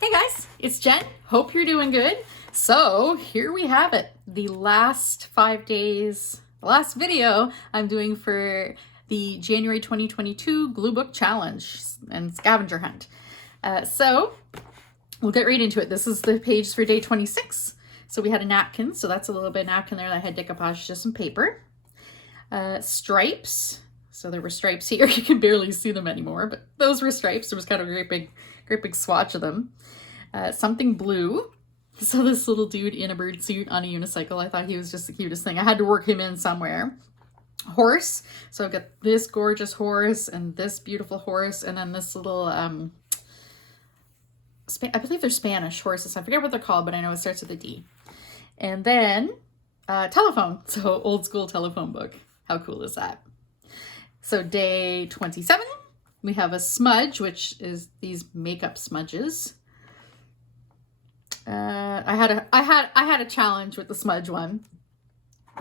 Hey guys, it's Jen. Hope you're doing good. So here we have it. The last 5 days, the last video I'm doing for the January 2022 Gluebook Challenge and Scavenger Hunt. So we'll get right into it. This is the page for day 26. So we had a napkin, so that's a little bit of napkin there that I had decoupage to some paper. Stripes. So there were stripes here. You can barely see them anymore, but those were stripes. There was kind of a great big swatch of them. Something blue. So this little dude in a bird suit on a unicycle. I thought he was just the cutest thing. I had to work him in somewhere. Horse. So I've got this gorgeous horse and this beautiful horse, and then this little, I believe they're Spanish horses. I forget what they're called, but I know it starts with a D. And then telephone. So old school telephone book. How cool is that? So day 27, we have a smudge, which is these makeup smudges. I had a challenge with the smudge one.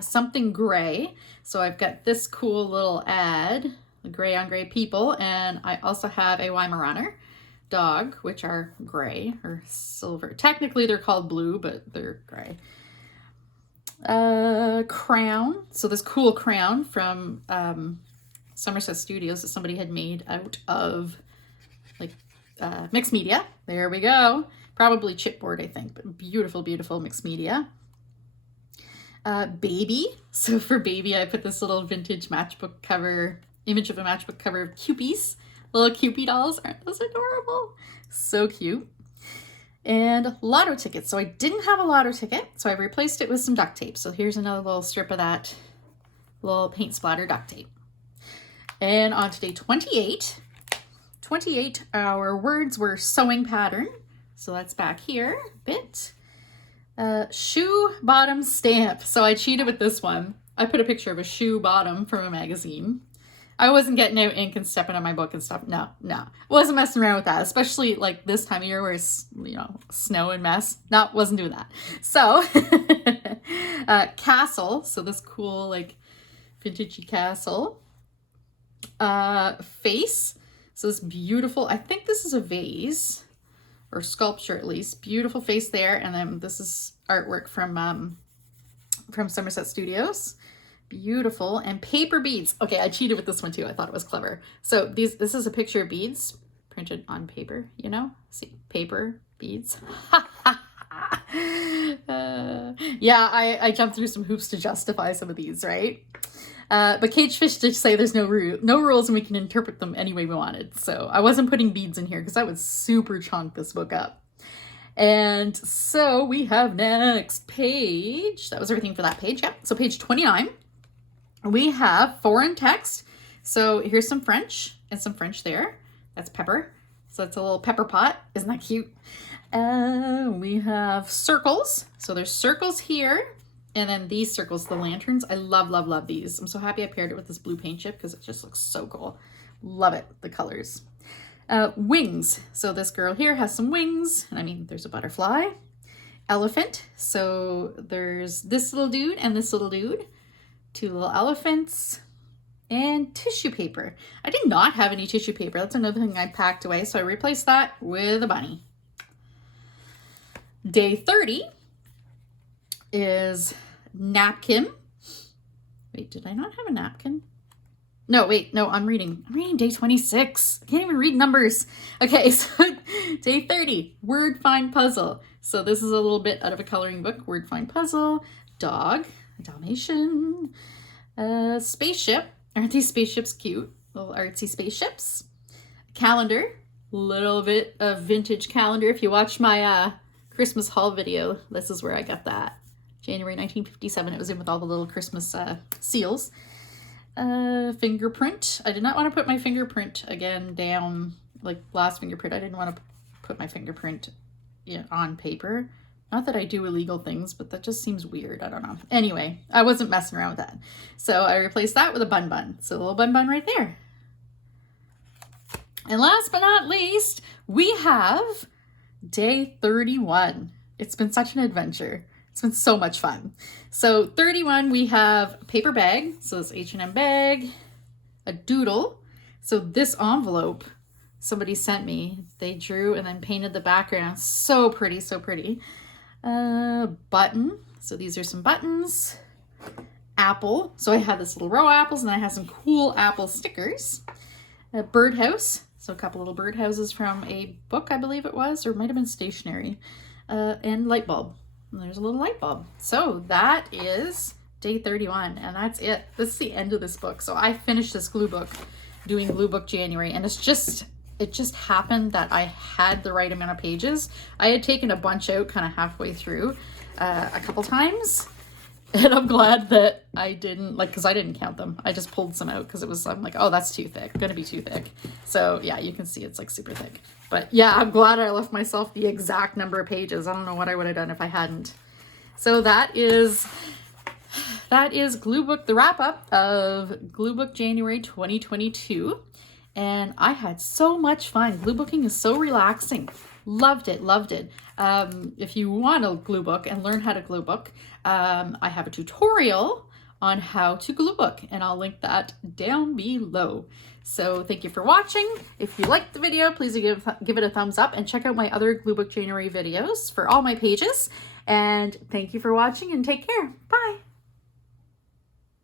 Something gray. So I've got this cool little ad, the gray on gray people, and I also have a Weimaraner dog, which are gray or silver. Technically they're called blue, but they're gray. Crown. So this cool crown from Somerset Studios that somebody had made out of like mixed media. There we go. Probably chipboard, I think, but beautiful, beautiful mixed media. Baby. So for baby, I put this little vintage matchbook cover, image of a matchbook cover of Cupies. Little Cupid dolls. Aren't those adorable? So cute. And lotto tickets. So I didn't have a lotto ticket, so I replaced it with some duct tape. So here's another little strip of that little paint splatter duct tape. And on to day 28. 28, our words were sewing pattern. So that's back here a bit. Shoe bottom stamp. So I cheated with this one. I put a picture of a shoe bottom from a magazine. I wasn't getting out ink and stepping on my book and stuff. No. Wasn't messing around with that, especially like this time of year where it's, snow and mess. No, wasn't doing that. So, castle. So this cool, like, vintagey castle. Face. So this beautiful, I think this is a vase or sculpture at least. Beautiful face there. And then this is artwork from Somerset Studios. Beautiful. And paper beads. Okay, I cheated with this one too. I thought it was clever. So this is a picture of beads printed on paper, See, paper beads. Yeah, I jumped through some hoops to justify some of these, right? But Kagedfish did say there's no rules and we can interpret them any way we wanted. So I wasn't putting beads in here because I would super chunk this book up. And so we have next page. That was everything for that page. Yeah. So page 29, we have foreign text. So here's some French and some French there. That's pepper. So it's a little pepper pot. Isn't that cute? We have circles. So there's circles here. And then these circles, the lanterns, I love these. I'm so happy I paired it with this blue paint chip because it just looks so cool. Love it, the colors. Wings. So this girl here has some wings. I mean, there's a butterfly. Elephant. So there's this little dude and this little dude. Two little elephants. And tissue paper. I did not have any tissue paper. That's another thing I packed away. So I replaced that with a bunny. Day 30. Is napkin. Wait, did I not have a napkin? No, wait, no, I'm reading day 26. I can't even read numbers. Okay, so day 30, word find puzzle. So this is a little bit out of a coloring book. Word find puzzle, dog, Dalmatian, spaceship. Aren't these spaceships cute? Little artsy spaceships. Calendar, little bit of vintage calendar. If you watch my Christmas haul video, this is where I got that. January 1957. It was in with all the little Christmas seals. Fingerprint. I did not want to put my fingerprint again down like last fingerprint. I didn't want to put my fingerprint on paper. Not that I do illegal things, but that just seems weird. I don't know. Anyway, I wasn't messing around with that. So I replaced that with a bun. So a little bun right there. And last but not least, we have day 31. It's been such an adventure. It's been so much fun. So 31, we have a paper bag. So this H&M bag, a doodle. So this envelope somebody sent me. They drew and then painted the background. So pretty, so pretty. Button. So these are some buttons. Apple. So I had this little row of apples, and then I have some cool apple stickers. A birdhouse. So a couple little birdhouses from a book, I believe it was, or it might have been stationery. And light bulb. And there's a little light bulb. So that is day 31, and that's it. This is the end of this book. So I finished this glue book doing Gluebook January, and it just happened that I had the right amount of pages. I had taken a bunch out kind of halfway through a couple times, and I'm glad that I didn't, like, because I didn't count them. I just pulled some out because I'm like, oh, that's too thick, gonna be too thick. So yeah, you can see it's like super thick. But yeah, I'm glad I left myself the exact number of pages. I don't know what I would have done if I hadn't. So that is Gluebook, the wrap up of Gluebook January 2022. And I had so much fun. Glue booking is so relaxing. Loved it, loved it. If you want a glue book and learn how to glue book, I have a tutorial on how to glue book, and I'll link that down below. So thank you for watching. If you liked the video, please give it a thumbs up and check out my other Gluebook January videos for all my pages. And thank you for watching, and take care. Bye.